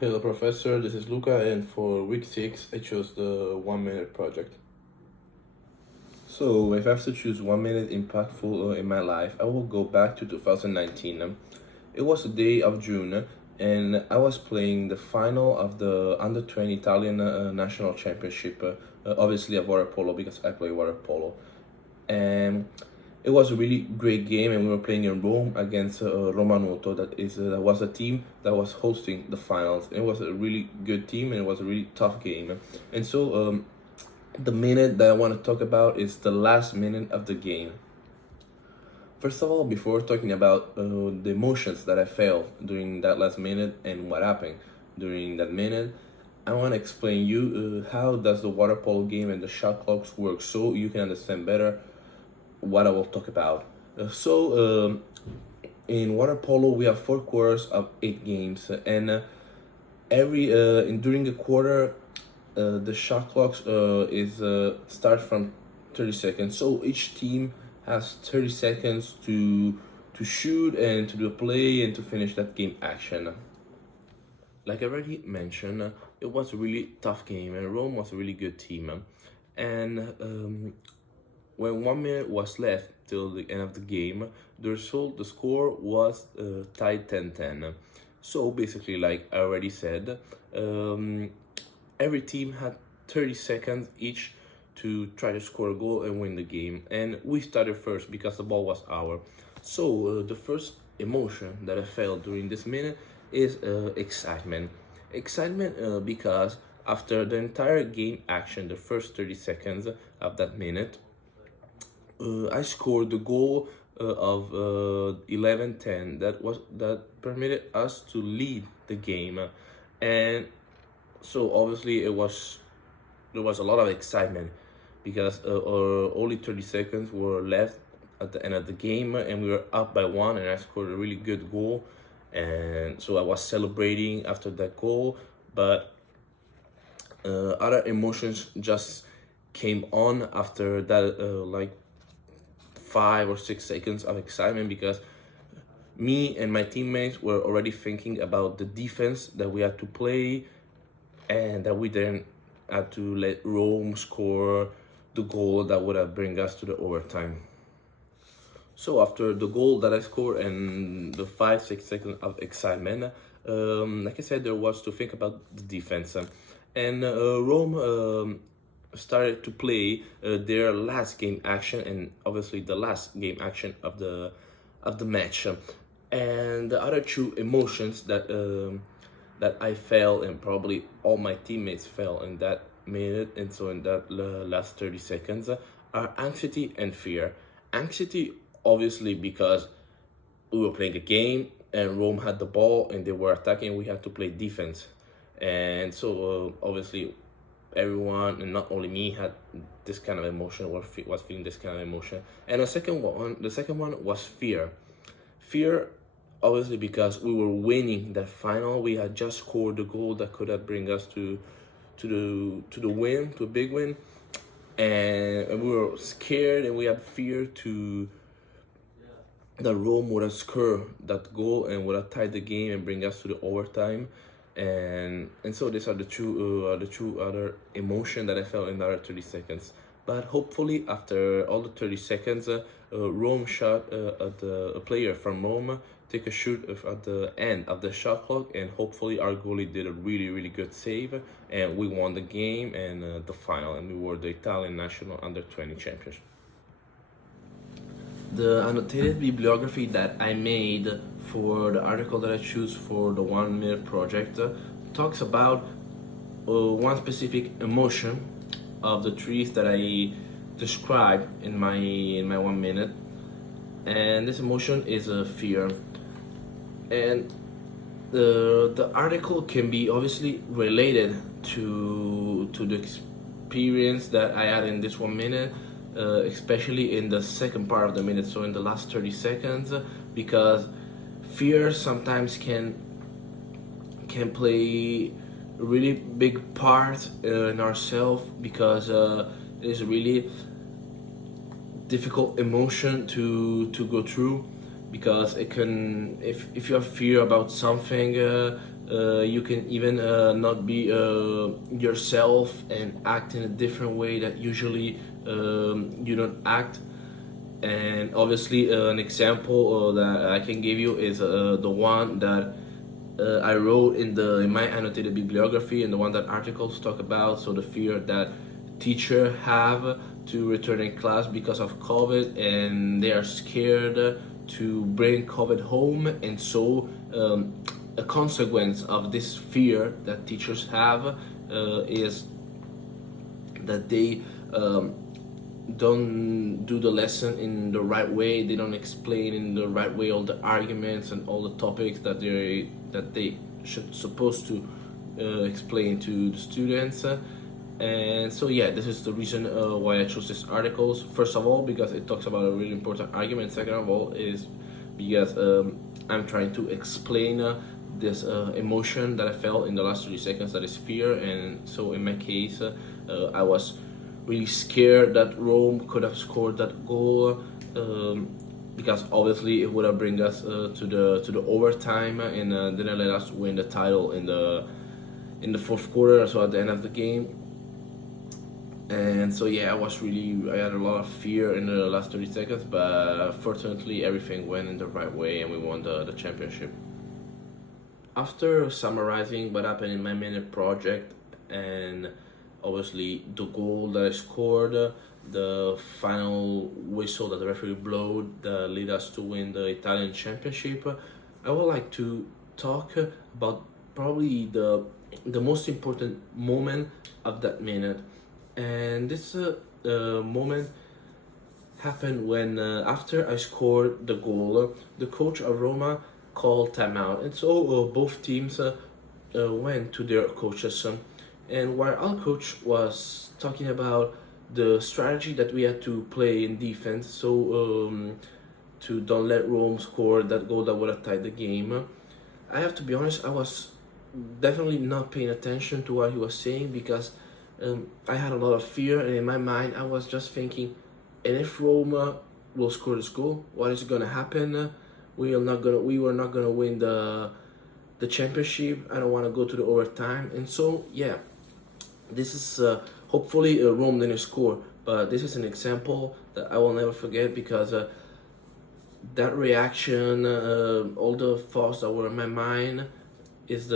Hello, Professor. This is Luca, and for week 6, I chose the 1 minute project. So, if I have to choose 1 minute impactful in my life, I will go back to 2019. It was the day of June, and I was playing the final of the Under 20 Italian National Championship, obviously of water polo because I play water polo. And it was a really great game, and we were playing in Rome against Romanuto. That was a team that was hosting the finals. It was a really good team, and it was a really tough game. And so, the minute that I want to talk about is the last minute of the game. First of all, before talking about the emotions that I felt during that last minute and what happened during that minute, I want to explain you how does the water polo game and the shot clocks work so you can understand better what I will talk about. In water polo, we have 4 quarters of 8 games, and every in during the quarter, the shot clocks is start from 30 seconds. So each team has 30 seconds to shoot and to do a play and to finish that game action. Like I already mentioned, it was a really tough game, and Rome was a really good team. And when 1 minute was left till the end of the game, the score was tied 10-10. So basically, like I already said, every team had 30 seconds each to try to score a goal and win the game. And we started first because the ball was ours. So the first emotion that I felt during this minute is excitement. Excitement because after the entire game action, the first 30 seconds of that minute, I scored the goal of 11-10 that permitted us to lead the game, and so obviously there was a lot of excitement because only 30 seconds were left at the end of the game, and we were up by one, and I scored a really good goal, and so I was celebrating after that goal, but other emotions just came on after that, like 5 or 6 seconds of excitement because me and my teammates were already thinking about the defense that we had to play and that we then had to let Rome score the goal that would have bring us to the overtime. So after the goal that I scored and the 5 6 seconds of excitement, like I said, there was to think about the defense, and Rome started to play their last game action and obviously the last game action of the match, and the other two emotions that I felt and probably all my teammates felt in that minute and so in that last 30 seconds are anxiety and fear. Anxiety obviously because we were playing a game and Rome had the ball and they were attacking, we had to play defense, and so obviously everyone and not only me had this kind of emotion or was feeling this kind of emotion. And the second one was fear obviously because we were winning that final. We had just scored the goal that could have bring us to the win, to a big win, and we were scared and we had fear to that Rome would have scored that goal and would have tied the game and bring us to the overtime. And so these are the two other emotion that I felt in the other 30 seconds. But hopefully after all the 30 seconds, Rome shot a player from Rome take a shoot at the end of the shot clock, and hopefully our goalie did a really good save, and we won the game and the final, and we were the Italian national under 20 champions. The annotated bibliography that I made for the article that I choose for the 1 minute project talks about one specific emotion of the trees that I described in my 1 minute, and this emotion is a fear. And the article can be obviously related to the experience that I had in this 1 minute, especially in the second part of the minute, so in the last 30 seconds, because fear sometimes can play a really big part in ourselves because it is a really difficult emotion to go through, because it can, if you have fear about something, you can even not be yourself and act in a different way that usually you don't act. And obviously, an example that I can give you is the one that I wrote in my annotated bibliography, and the one that articles talk about. So the fear that teacher have to return in class because of COVID, and they are scared to bring COVID home, and so a consequence of this fear that teachers have is that they don't do the lesson in the right way. They don't explain in the right way all the arguments and all the topics that they should supposed to explain to the students. And so yeah, this is the reason why I chose this articles. First of all, because it talks about a really important argument. Second of all, is because I'm trying to explain this emotion that I felt in the last 30 seconds, that is fear. And so in my case, I was really scared that Rome could have scored that goal, because obviously it would have bring us to the overtime, and didn't let us win the title in the fourth quarter, so at the end of the game. And so yeah, I had a lot of fear in the last 30 seconds, but fortunately everything went in the right way and we won the championship. After summarizing what happened in my minute project, and obviously the goal that I scored, the final whistle that the referee blowed that led us to win the Italian championship, I would like to talk about probably the most important moment of that minute. And this moment happened when after I scored the goal, the coach of Roma called timeout, and so both teams went to their coaches. And while our coach was talking about the strategy that we had to play in defense, so to don't let Rome score that goal that would have tied the game, I have to be honest, I was definitely not paying attention to what he was saying, because I had a lot of fear, and in my mind I was just thinking, and if Roma will score this goal, what is going to happen? We were not gonna win the championship. I don't want to go to the overtime, and so yeah, this is hopefully Rome didn't score, but this is an example that I will never forget, because that reaction, all the thoughts that were in my mind, is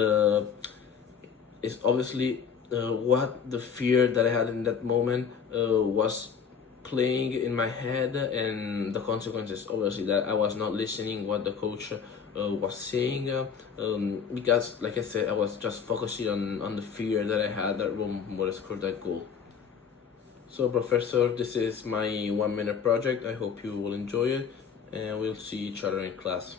obviously what the fear that I had in that moment was playing in my head, and the consequences obviously that I was not listening what the coach was saying, because like I said, I was just focusing on the fear that I had that Rome would have scored that goal. So Professor, this is my 1 minute project. I hope you will enjoy it, and we'll see each other in class.